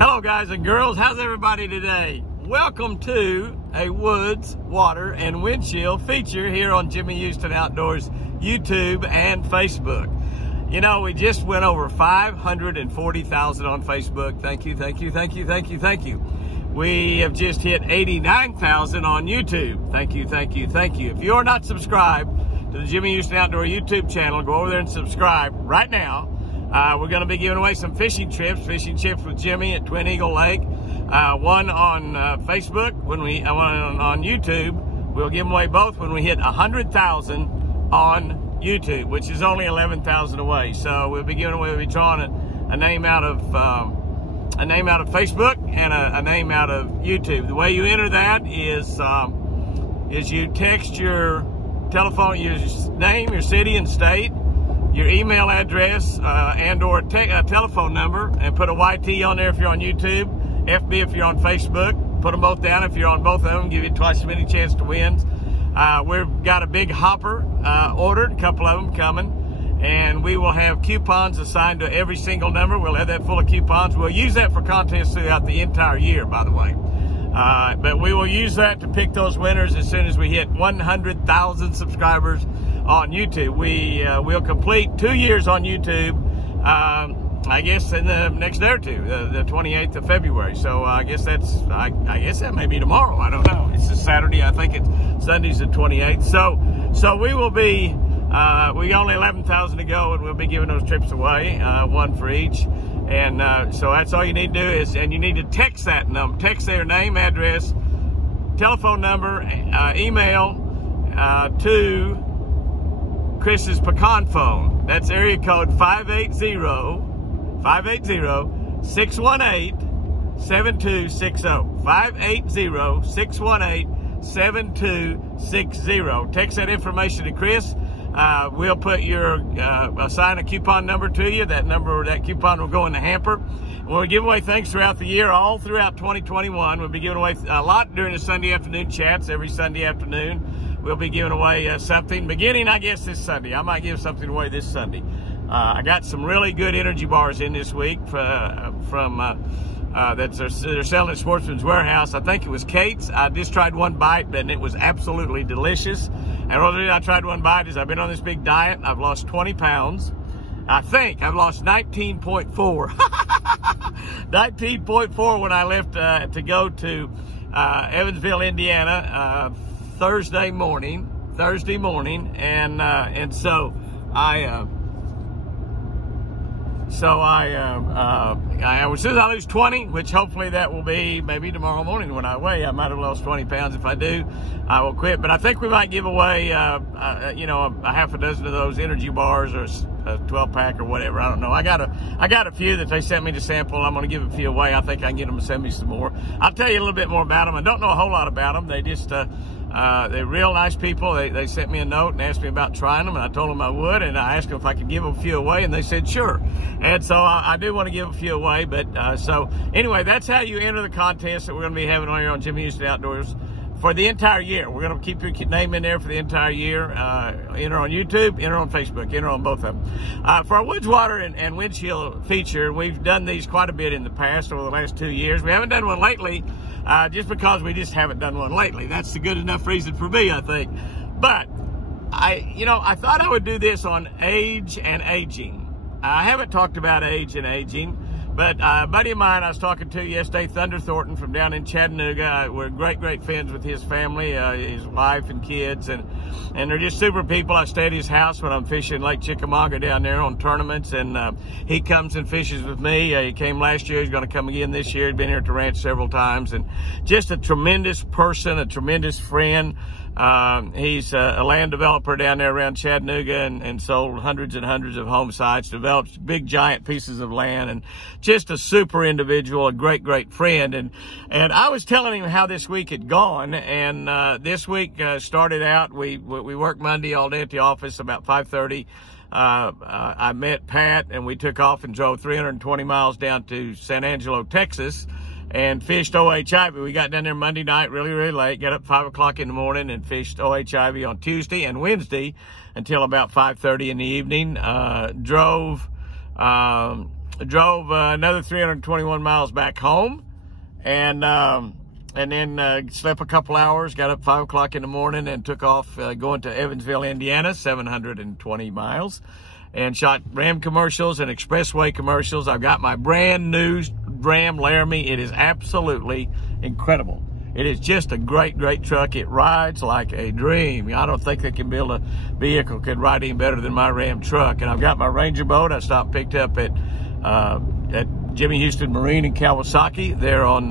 Hello guys and girls, how's everybody today? Welcome to a Woods, Water, and Windshield feature here on Jimmy Houston Outdoors YouTube and Facebook. You know, we just went over 540,000 on Facebook. Thank you, thank you, thank you, thank you, thank you. We have just hit 89,000 on YouTube. Thank you, thank you, thank you. If you are not subscribed to the Jimmy Houston Outdoor YouTube channel, go over there and subscribe right now. We're going to be giving away some fishing trips with Jimmy at Twin Eagle Lake. One on Facebook, one on YouTube. We'll give them away both when we hit 100,000 on YouTube, which is only 11,000 away. So we'll be giving away, we'll be drawing a name out of Facebook and a name out of YouTube. The way you enter that is you text your telephone, your name, your city and state, your email address and or telephone number, and put a YT on there if you're on YouTube, FB if you're on Facebook. Put them both down if you're on both of them, give you twice as many chance to win. We've got a big hopper ordered, a couple of them coming, and we will have coupons assigned to every single number. We'll have that full of coupons. We'll use that for contests throughout the entire year, by the way. But we will use that to pick those winners as soon as we hit 100,000 subscribers on YouTube. We'll complete 2 years on YouTube, I guess in the next day or two, the 28th of February. So I guess I guess that may be tomorrow. I don't know. It's a Saturday. I think it's Sunday's the 28th. So we will be, we only 11,000 to go, and we'll be giving those trips away, one for each. And so that's all you need to do is, and you need to text that number, text their name, address, telephone number, email to Chris's pecan phone. That's area code 580-618-7260. 580-618-7260. Text that information to Chris. We'll put assign a coupon number to you. That coupon will go in the hamper. We'll give away things throughout the year, all throughout 2021. We'll be giving away a lot during the Sunday afternoon chats. Every Sunday afternoon, we'll be giving away something, beginning, I guess, this Sunday. I might give something away this Sunday. I got some really good energy bars in this week from that they're selling at Sportsman's Warehouse. I think it was Kate's. I just tried one bite, and it was absolutely delicious. And the reason I tried one bite is I've been on this big diet. I've lost 20 pounds. I think I've lost 19.4. 19.4 when I left to go to Evansville, Indiana, Thursday morning, and so as soon as I lose 20, which hopefully that will be maybe tomorrow morning when I weigh, I might have lost 20 pounds. If I do, I will quit. But I think we might give away, a half a dozen of those energy bars, or a 12-pack or whatever. I don't know. I got a few that they sent me to sample. I'm going to give a few away. I think I can get them to send me some more. I'll tell you a little bit more about them. I don't know a whole lot about them. They just, they're real nice people. They sent me a note and asked me about trying them, and I told them I would, and I asked them if I could give them a few away, and they said sure. And so I do want to give a few away. But so anyway, that's how you enter the contest that we're going to be having on here on Jimmy Houston Outdoors for the entire year. We're going to keep your name in there for the entire year. Enter on YouTube, enter on Facebook, enter on both of them. For our Woods, Water, and Windshield feature, we've done these quite a bit in the past over the last 2 years. We haven't done one lately, just because we just haven't done one lately. That's a good enough reason for me, I think. But I thought I would do this on age and aging. I haven't talked about age and aging, but a buddy of mine I was talking to yesterday, Thunder Thornton from down in Chattanooga. We're great friends with his family, his wife and kids, and they're just super people. I stay at his house when I'm fishing Lake Chickamauga down there on tournaments, and he comes and fishes with me. He came last year. He's going to come again this year. He's been here at the ranch several times, and just a tremendous person, a tremendous friend. He's a land developer down there around Chattanooga, and sold hundreds and hundreds of home sites, developed big giant pieces of land, and just a super individual, a great friend. And I was telling him how this week had gone, and this week started out, we worked Monday all day at the office about 5:30. I met Pat, and we took off and drove 320 miles down to San Angelo, Texas, and fished OHIV. We got down there Monday night really late, got up 5 o'clock in the morning and fished OHIV on Tuesday and Wednesday until about 5:30 in the evening. Drove drove another 321 miles back home, and then slept a couple hours, got up 5 o'clock in the morning, and took off going to Evansville, Indiana, 720 miles, and shot Ram commercials and expressway commercials. I've got my brand new Ram Laramie. It is absolutely incredible. It is just a great, great truck. It rides like a dream. I don't think they can build a vehicle could ride any better than my Ram truck. And I've got my Ranger boat. I stopped, picked up at Jimmy Houston Marine in Kawasaki there on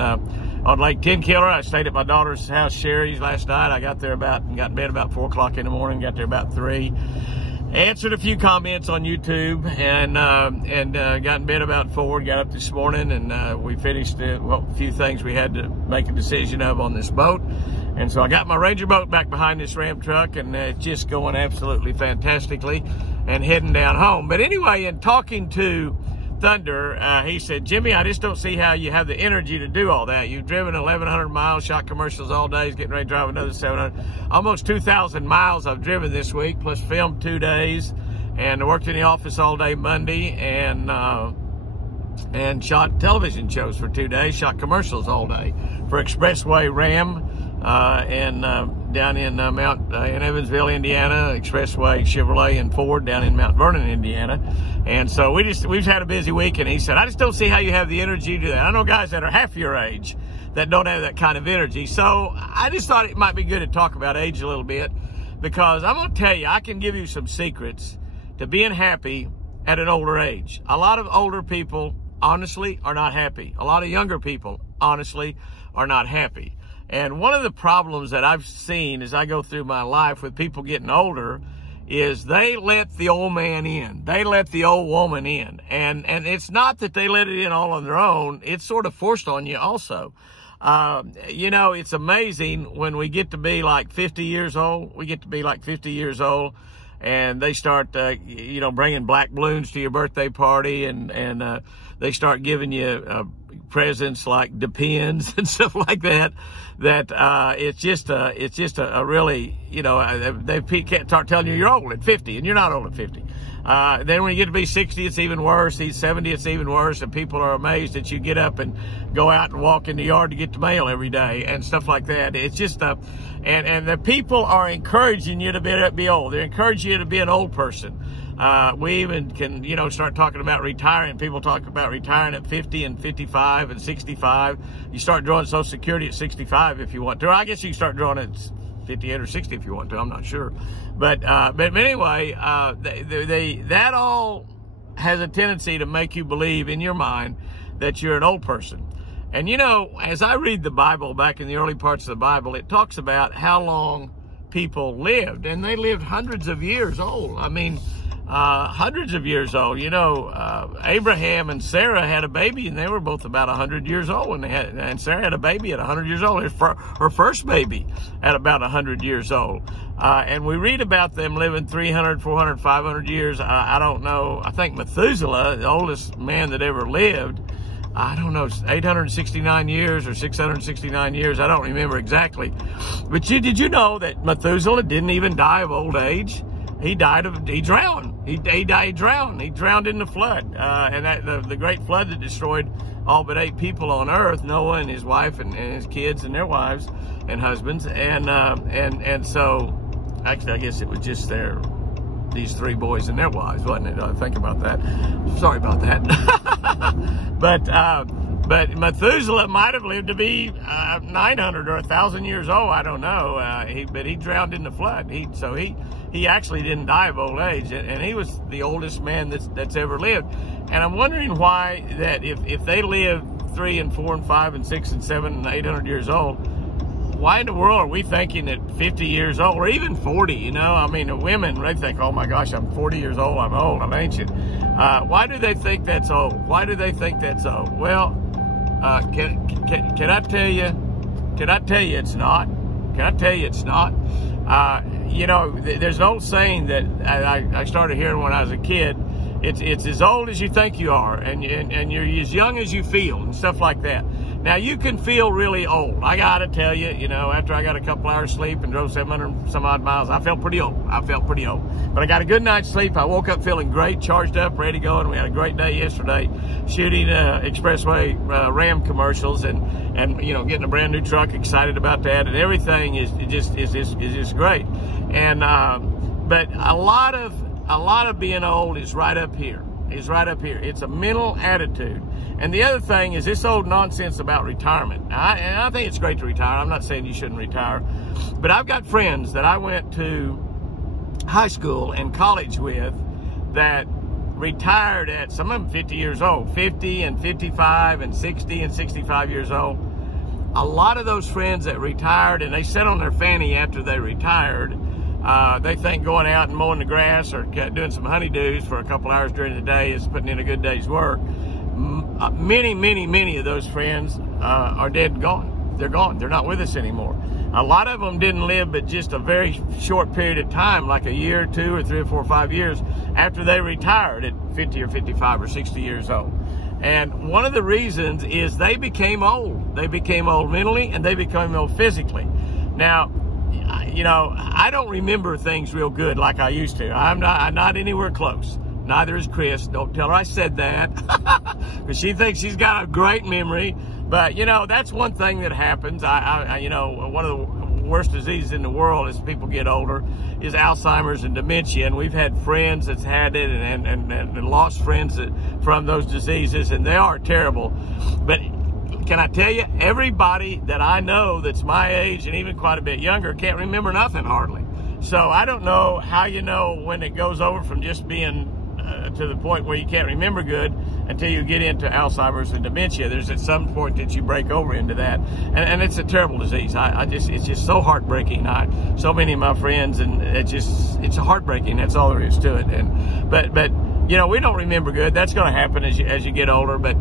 Lake Tenkiller. I stayed at my daughter's house, Sherry's, last night. I got in bed about 4 o'clock in the morning, got there about 3. Answered a few comments on YouTube, and got in bed about 4, got up this morning, and we finished a few things we had to make a decision of on this boat. And so I got my Ranger boat back behind this Ram truck, and it's just going absolutely fantastically, and heading down home. But anyway, in talking to Thunder, he said, Jimmy, I just don't see how you have the energy to do all that. You've driven 1,100 miles, shot commercials all day, getting ready to drive another 700. Almost 2,000 miles I've driven this week, plus filmed 2 days, and worked in the office all day Monday, and shot television shows for 2 days, shot commercials all day for Expressway Ram, down in in Evansville, Indiana, Expressway Chevrolet and Ford down in Mount Vernon, Indiana. And so we've had a busy week, and he said, I just don't see how you have the energy to do that. I know guys that are half your age that don't have that kind of energy. So I just thought it might be good to talk about age a little bit, because I'm going to tell you, I can give you some secrets to being happy at an older age. A lot of older people, honestly, are not happy. A lot of younger people, honestly, are not happy. And one of the problems that I've seen as I go through my life with people getting older is they let the old man in. They let the old woman in. And it's not that they let it in all on their own. It's sort of forced on you also. You know, it's amazing when we get to be like 50 years old. We get to be like 50 years old, and they start, you know, bringing black balloons to your birthday party, and they start giving you presents like Depends and stuff like that. It's just a really, you know, they can't start telling you you're old at 50, and you're not old at 50. Then when you get to be 60, it's even worse. He's 70, it's even worse. And people are amazed that you get up and go out and walk in the yard to get the mail every day and stuff like that. It's just and the people are encouraging you to be old. They're encouraging you to be an old person. We even can, you know, start talking about retiring. People talk about retiring at 50 and 55 and 65. You start drawing Social Security at 65 if you want to. Or I guess you can start drawing at 58 or 60 if you want to. I'm not sure. But anyway, that all has a tendency to make you believe in your mind that you're an old person. And, you know, as I read the Bible, back in the early parts of the Bible, it talks about how long people lived. And they lived hundreds of years old. I mean, hundreds of years old. You know, Abraham and Sarah had a baby, and they were both about 100 years old. And Sarah had a baby at 100 years old. Her first baby at about 100 years old. And we read about them living 300, 400, 500 years. I don't know. I think Methuselah, the oldest man that ever lived, I don't know, 869 years or 669 years. I don't remember exactly. But did you know that Methuselah didn't even die of old age? He drowned. He drowned. He drowned in the flood. And that the great flood that destroyed all but 8 people on earth, Noah and his wife and his kids and their wives and husbands. And so, actually, I guess it was just these 3 boys and their wives, wasn't it? I think about that. Sorry about that. But Methuselah might have lived to be 900 or 1,000 years old. I don't know. But he drowned in the flood. He actually didn't die of old age, and he was the oldest man that's ever lived. And I'm wondering why that if they live 3 and 4 and 5 and 6 and 7 and 800 years old, why in the world are we thinking at 50 years old or even 40? You know, I mean, the women, they think, oh my gosh, I'm 40 years old, I'm old, I'm ancient. Why do they think that's old? Why do they think that's old? Well, can I tell you? Can I tell you it's not? Can I tell you it's not? You know, there's an old saying that I started hearing when I was a kid. It's as old as you think you are, and you're as young as you feel, and stuff like that. Now, you can feel really old. I got to tell you, you know, after I got a couple hours sleep and drove 700 some odd miles, I felt pretty old. But I got a good night's sleep. I woke up feeling great, charged up, ready to go, and we had a great day yesterday. shooting expressway Ram commercials and you know, getting a brand new truck, excited about that, and everything is just great. And but a lot of being old is right up here. It's a mental attitude. And the other thing is this old nonsense about retirement. And I think it's great to retire. I'm not saying you shouldn't retire, but I've got friends that I went to high school and college with that retired at, some of them 50 years old, 50 and 55 and 60 and 65 years old. A lot of those friends that retired and they sat on their fanny after they retired, they think going out and mowing the grass or doing some honeydews for a couple hours during the day is putting in a good day's work. Many of those friends are dead and gone. They're gone. They're not with us anymore. A lot of them didn't live but just a very short period of time, like a year or two or 3 or 4 or 5 years after they retired at 50 or 55 or 60 years old. And one of the reasons is they became old. They became old mentally and they became old physically. Now, you know, I don't remember things real good like I used to. I'm not anywhere close. Neither is Chris. Don't tell her I said that, because she thinks she's got a great memory. But, you know, that's one thing that happens. You know, one of the worst diseases in the world as people get older is Alzheimer's and dementia. And we've had friends that's had it and lost friends from those diseases, and they are terrible. But can I tell you, everybody that I know that's my age and even quite a bit younger can't remember nothing hardly. So I don't know how you know when it goes over from just being to the point where you can't remember good until you get into Alzheimer's and dementia. There's at some point that you break over into that, and it's a terrible disease. It's just so heartbreaking. So many of my friends, and it's heartbreaking. That's all there is to it. But you know, we don't remember good. That's going to happen as you get older. But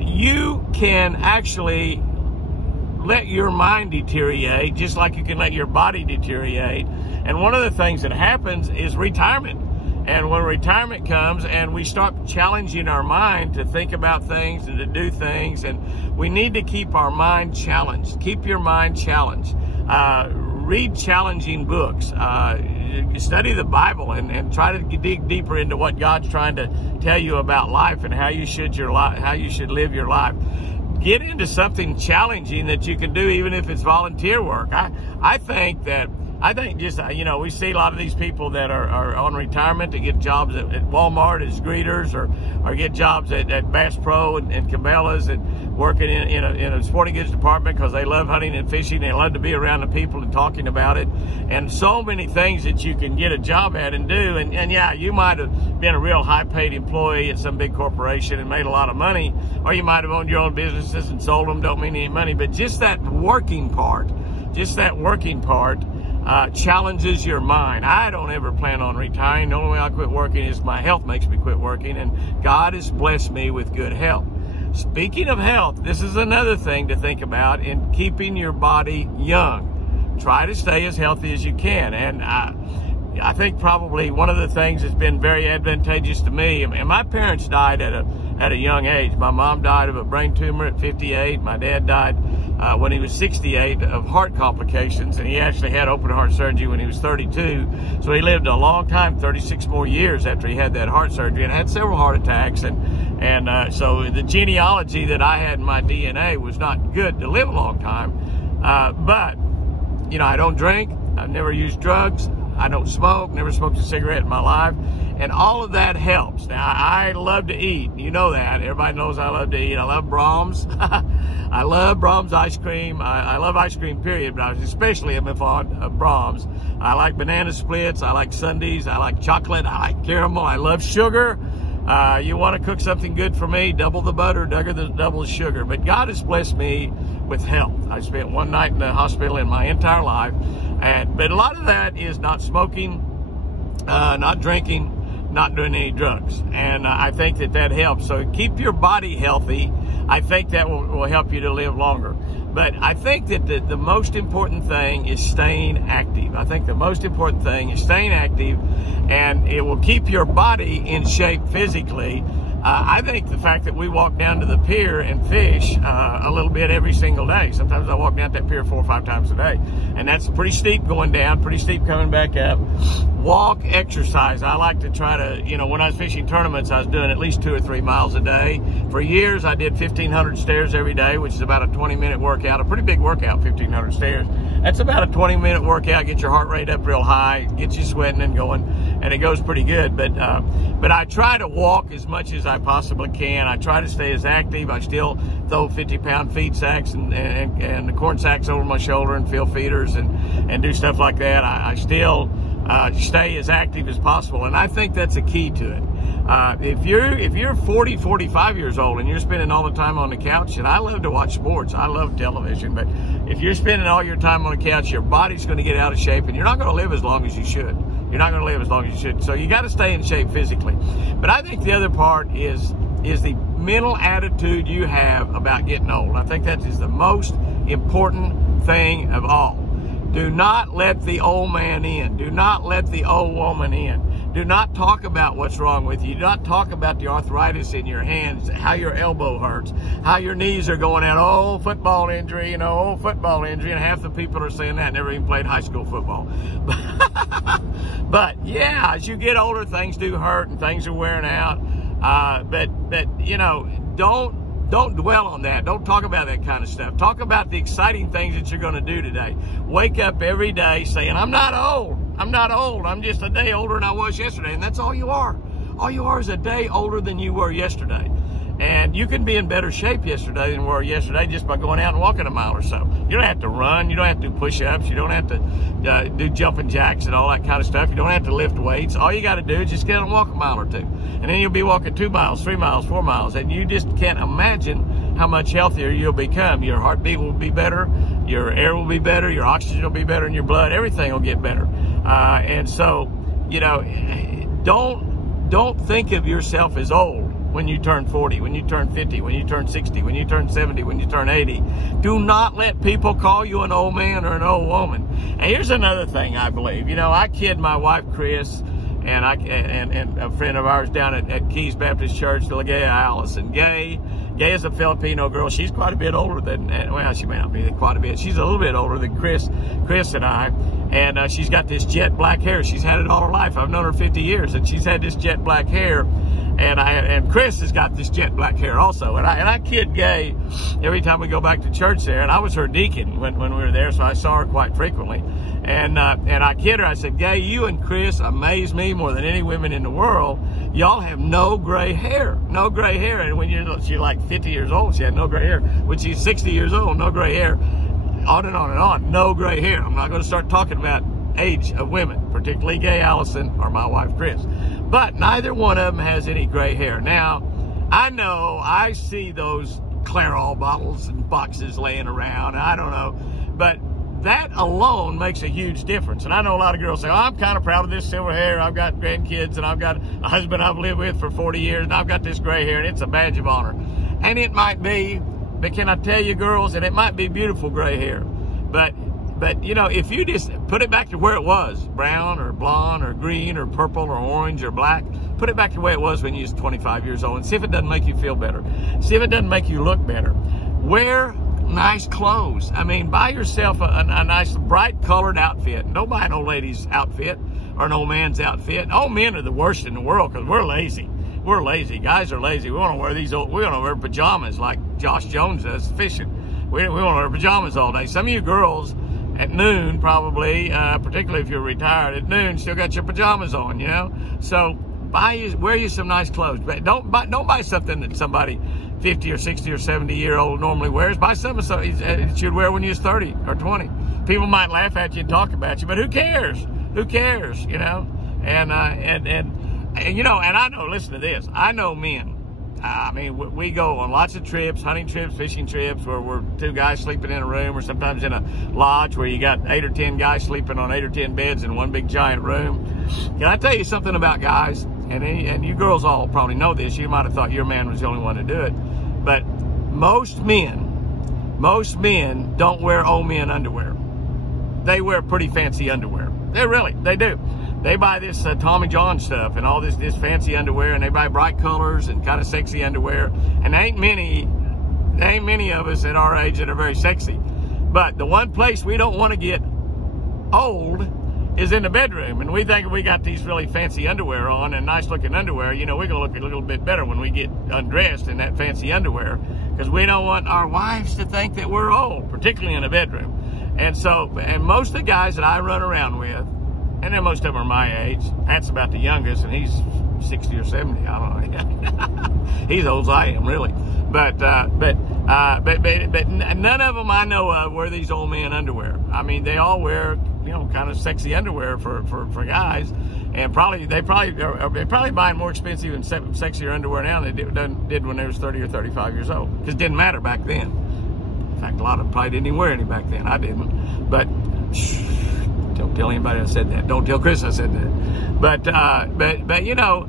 you can actually let your mind deteriorate just like you can let your body deteriorate. And one of the things that happens is retirement. And when retirement comes and we start challenging our mind to think about things and to do things, and we need to keep our mind challenged. Keep your mind challenged. Read challenging books. Study the Bible and try to dig deeper into what God's trying to tell you about life and how you should live your life. Get into something challenging that you can do, even if it's volunteer work. I think just, you know, we see a lot of these people that are on retirement to get jobs at Walmart as greeters or get jobs at Bass Pro and Cabela's and working in a sporting goods department because they love hunting and fishing. They love to be around the people and talking about it. And so many things that you can get a job at and do. And yeah, you might have been a real high-paid employee at some big corporation and made a lot of money, or you might have owned your own businesses and sold them, don't mean any money. But just that working part, challenges your mind. I don't ever plan on retiring. The only way I quit working is my health makes me quit working, and God has blessed me with good health. Speaking of health, this is another thing to think about in keeping your body young. Try to stay as healthy as you can. And I think probably one of the things that's been very advantageous to me, and my parents died at a young age. My mom died of a brain tumor at 58. My dad died when he was 68 of heart complications, and he actually had open heart surgery when he was 32. So he lived a long time, 36 more years after he had that heart surgery, and had several heart attacks. And so the genealogy that I had in my DNA was not good to live a long time. But, you know, I don't drink. I've never used drugs. I don't smoke, never smoked a cigarette in my life. And all of that helps. Now, I love to eat. You know that. Everybody knows I love to eat. I love Brahms. I love Brahms ice cream. I love ice cream, period, but I was especially fond of Brahms. I like banana splits. I like sundaes. I like chocolate. I like caramel. I love sugar. You want to cook something good for me, double the butter, double the sugar. But God has blessed me with health. I spent one night in the hospital in my entire life. But a lot of that is not smoking, not drinking, not doing any drugs. And I think that helps. So keep your body healthy. I think that will help you to live longer. But I think that the most important thing is staying active. I think the most important thing is staying active, and it will keep your body in shape physically. I think the fact that we walk down to the pier and fish a little bit every single day. Sometimes I walk down that pier 4 or 5 times a day. And that's pretty steep going down, pretty steep coming back up. Walk, exercise. I like to try to, you know, when I was fishing tournaments, I was doing at least 2 or 3 miles a day. For years, I did 1,500 stairs every day, which is about a 20-minute workout, a pretty big workout, 1,500 stairs. That's about a 20-minute workout, get your heart rate up real high, gets you sweating and going, and it goes pretty good. But I try to walk as much as I possibly can. I try to stay as active. I still throw 50-pound feed sacks and the corn sacks over my shoulder and fill feeders and do stuff like that. I still stay as active as possible, and I think that's a key to it. If you're 40, 45 years old and you're spending all the time on the couch, and I love to watch sports, I love television, but if you're spending all your time on the couch, your body's going to get out of shape, and you're not going to live as long as you should. You're not going to live as long as you should. So you got to stay in shape physically. But I think the other part is the mental attitude you have about getting old. I think that is the most important thing of all. Do not let the old man in. Do not let the old woman in. Do not talk about what's wrong with you. Do not talk about the arthritis in your hands, how your elbow hurts, how your knees are going out. Oh, football injury, you know, oh, football injury. And half the people are saying that never even played high school football. But yeah, as you get older, things do hurt and things are wearing out. But you know, don't dwell on that. Don't talk about that kind of stuff. Talk about the exciting things that you're going to do today. Wake up every day saying, I'm not old. I'm not old. I'm just a day older than I was yesterday. And that's all you are. All you are is a day older than you were yesterday. And you can be in better shape yesterday than you were yesterday just by going out and walking a mile or so. You don't have to run. You don't have to do push-ups. You don't have to do jumping jacks and all that kind of stuff. You don't have to lift weights. All you got to do is just get out and walk a mile or 2. And then you'll be walking 2 miles, 3 miles, 4 miles. And you just can't imagine how much healthier you'll become. Your heartbeat will be better. Your air will be better. Your oxygen will be better in your blood. Everything will get better. And so, you know, don't think of yourself as old when you turn 40, when you turn 50, when you turn 60, when you turn 70, when you turn 80. Do not let people call you an old man or an old woman. And here's another thing I believe. You know, I kid my wife, Chris, and a friend of ours down at Keys Baptist Church, Gay Allison. Gay is a Filipino girl. She's quite a bit older than, well, she may not be quite a bit. She's a little bit older than Chris and I. And she's got this jet black hair. She's had it all her life. I've known her 50 years, and she's had this jet black hair. And Chris has got this jet black hair also. And I kid Gay every time we go back to church there. And I was her deacon when we were there, so I saw her quite frequently. And I kid her. I said, Gay, you and Chris amaze me more than any women in the world. Y'all have no gray hair. No gray hair. And when she's like 50 years old, she had no gray hair. When she's 60 years old, no gray hair. On and on and on. No gray hair. I'm not going to start talking about age of women, particularly Gay Allison or my wife, Chris. But neither one of them has any gray hair. Now, I know I see those Clairol bottles and boxes laying around. I don't know. But that alone makes a huge difference. And I know a lot of girls say, oh, I'm kind of proud of this silver hair. I've got grandkids, and I've got a husband I've lived with for 40 years, and I've got this gray hair, and it's a badge of honor. And it might be, but can I tell you, girls, and it might be beautiful gray hair. But you know, if you just put it back to where it was, brown or blonde or green or purple or orange or black, put it back to where it was when you was 25 years old and see if it doesn't make you feel better. See if it doesn't make you look better. Wear nice clothes. I mean, buy yourself a nice bright colored outfit. Don't buy an old lady's outfit or an old man's outfit. Old men are the worst in the world because we're lazy. We're lazy. Guys are lazy. We want to wear we want to wear pajamas like Josh Jones does fishing. We want to wear pajamas all day. Some of you girls at noon, probably, particularly if you're retired, at noon, still got your pajamas on, you know? So wear you some nice clothes. But don't buy something that somebody 50 or 60 or 70-year-old normally wears. Buy something that you'd wear when you was 30 or 20. People might laugh at you and talk about you, but who cares? Who cares, you know? And you know, and I know, listen to this, I know men. I mean, we go on lots of trips, hunting trips, fishing trips, where we're 2 guys sleeping in a room, or sometimes in a lodge where you got 8 or 10 guys sleeping on 8 or 10 beds in one big giant room. Can I tell you something about guys? And you girls all probably know this. You might have thought your man was the only one to do it. But most men don't wear old men underwear. They wear pretty fancy underwear. They do. they buy this Tommy John stuff and all this fancy underwear, and they buy bright colors and kind of sexy underwear. And there ain't many of us at our age that are very sexy. But the one place we don't want to get old is in the bedroom. And we think if we got these really fancy underwear on and nice looking underwear, you know, we're going to look a little bit better when we get undressed in that fancy underwear, because we don't want our wives to think that we're old, particularly in the bedroom. And so, and most of the guys that I run around with, and then most of them are my age. Pat's about the youngest, and he's 60 or 70. I don't know. He's old as I am, really. But none of them I know of wear these old man underwear. I mean, they all wear, you know, kind of sexy underwear for guys, and they probably buying more expensive and sexier underwear now than they did when they was 30 or 35 years old, because it didn't matter back then. In fact, a lot of them probably didn't even wear any back then. I didn't, but don't tell anybody I said that. Don't tell Chris I said that. But you know,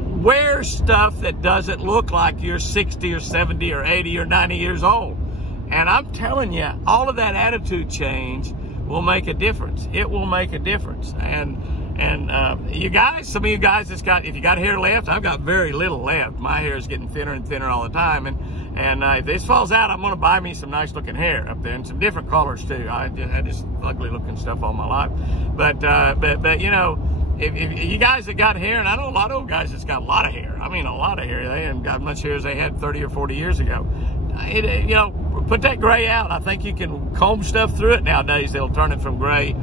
wear stuff that doesn't look like you're 60 or 70 or 80 or 90 years old. And I'm telling you, all of that attitude change will make a difference. It will make a difference. And you guys, some of you guys that's got, if you got hair left, I've got very little left. My hair is getting thinner and thinner all the time. And if this falls out, I'm going to buy me some nice looking hair up there, and some different colors too. I had this ugly looking stuff all my life. But you know, if you guys that got hair, and I know a lot of old guys that's got a lot of hair. I mean, a lot of hair. They haven't got much hair as they had 30 or 40 years ago. You know, put that gray out. I think you can comb stuff through it nowadays. They'll turn it from gray,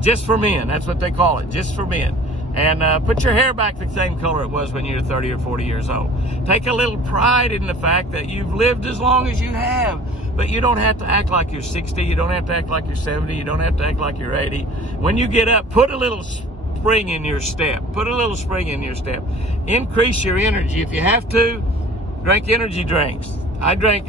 just for men. That's what they call it, just for men. And put your hair back the same color it was when you were 30 or 40 years old. Take a little pride in the fact that you've lived as long as you have. But you don't have to act like you're 60. You don't have to act like you're 70. You don't have to act like you're 80. When you get up, put a little spring in your step. Put a little spring in your step. Increase your energy. If you have to, drink energy drinks. I drink,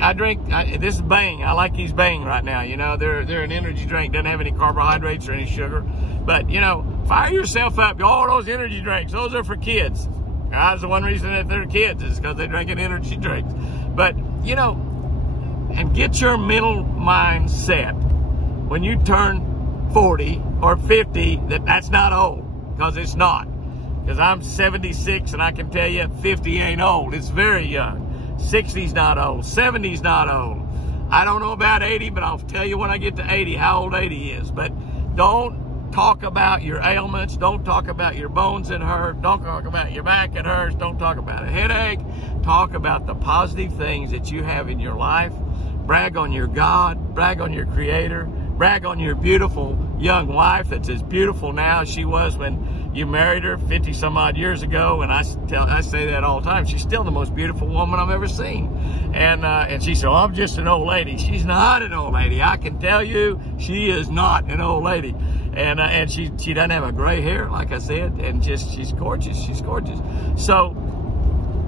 this is Bang. I like these Bang right now. You know, they're an energy drink. Doesn't have any carbohydrates or any sugar. But, you know, fire yourself up. All those energy drinks, those are for kids. That's the one reason that they're kids, is because they're drinking energy drinks. But, you know, and get your mental mind set when you turn 40 or 50 that's not old, because it's not. Because I'm 76, and I can tell you 50 ain't old. It's very young. 60's not old. 70's not old. I don't know about 80, but I'll tell you when I get to 80 how old 80 is. But don't talk about your ailments. Don't talk about your bones that hurt. Don't talk about your back that hurts. Don't talk about a headache. Talk about the positive things that you have in your life. Brag on your God. Brag on your Creator. Brag on your beautiful young wife that's as beautiful now as she was when you married her 50 some odd years ago. And I say that all the time. She's still the most beautiful woman I've ever seen. And she said, "Oh, I'm just an old lady." She's not an old lady. I can tell you, she is not an old lady. And she doesn't have a gray hair, like I said, and she's gorgeous. She's gorgeous. So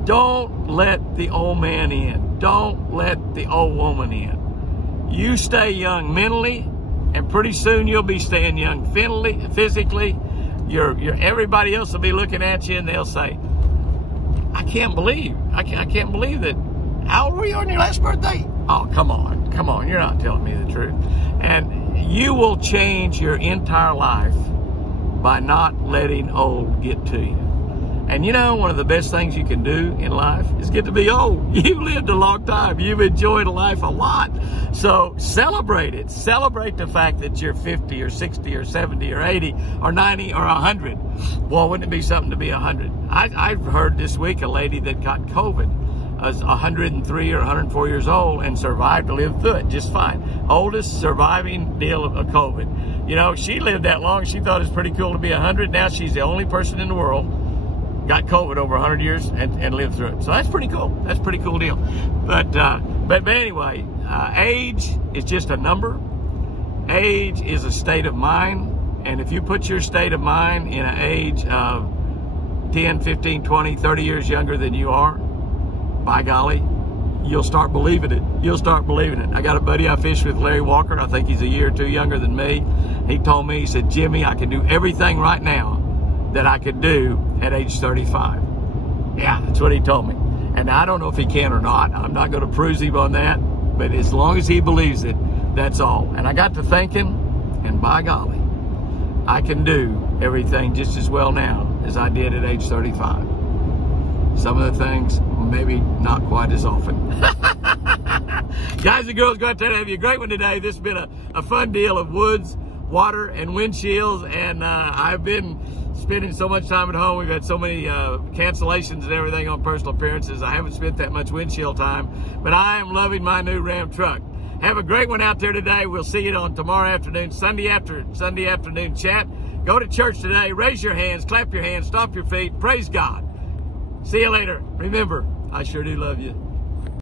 don't let the old man in. Don't let the old woman in. You stay young mentally, and pretty soon you'll be staying young physically. Everybody else will be looking at you, and they'll say, I can't believe that. How old were you on your last birthday? Oh, come on, you're not telling me the truth. And you will change your entire life by not letting old get to you. And you know, one of the best things you can do in life is get to be old. You've lived a long time. You've enjoyed life a lot. So celebrate it. Celebrate the fact that you're 50 or 60 or 70 or 80 or 90 or 100. Well, wouldn't it be something to be 100? I've heard this week a lady that got COVID, was 103 or 104 years old, and survived to live through it just fine. Oldest surviving deal of COVID. You know, she lived that long. She thought it was pretty cool to be 100. Now she's the only person in the world got COVID over 100 years and lived through it. So that's pretty cool. That's a pretty cool deal. But anyway, age is just a number. Age is a state of mind. And if you put your state of mind in an age of 10, 15, 20, 30 years younger than you are, by golly, you'll start believing it. You'll start believing it. I got a buddy I fish with, Larry Walker. I think he's a year or two younger than me. He told me, he said, "Jimmy, I can do everything right now that I could do at age 35. Yeah, that's what he told me. And I don't know if he can or not. I'm not going to prove him on that. But as long as he believes it, that's all. And I got to thinking, and by golly, I can do everything just as well now as I did at age 35. Some of the things, maybe not quite as often. Guys and girls, go out there and have you a great one today. This has been a fun deal of woods, water, and windshields. And I've been spending so much time at home. We've had so many cancellations and everything on personal appearances. I haven't spent that much windshield time, but I am loving my new Ram truck. Have a great one out there today. We'll see you on tomorrow afternoon, Sunday afternoon chat. Go to church today. Raise your hands, clap your hands, stomp your feet. Praise God. See you later. Remember, I sure do love you.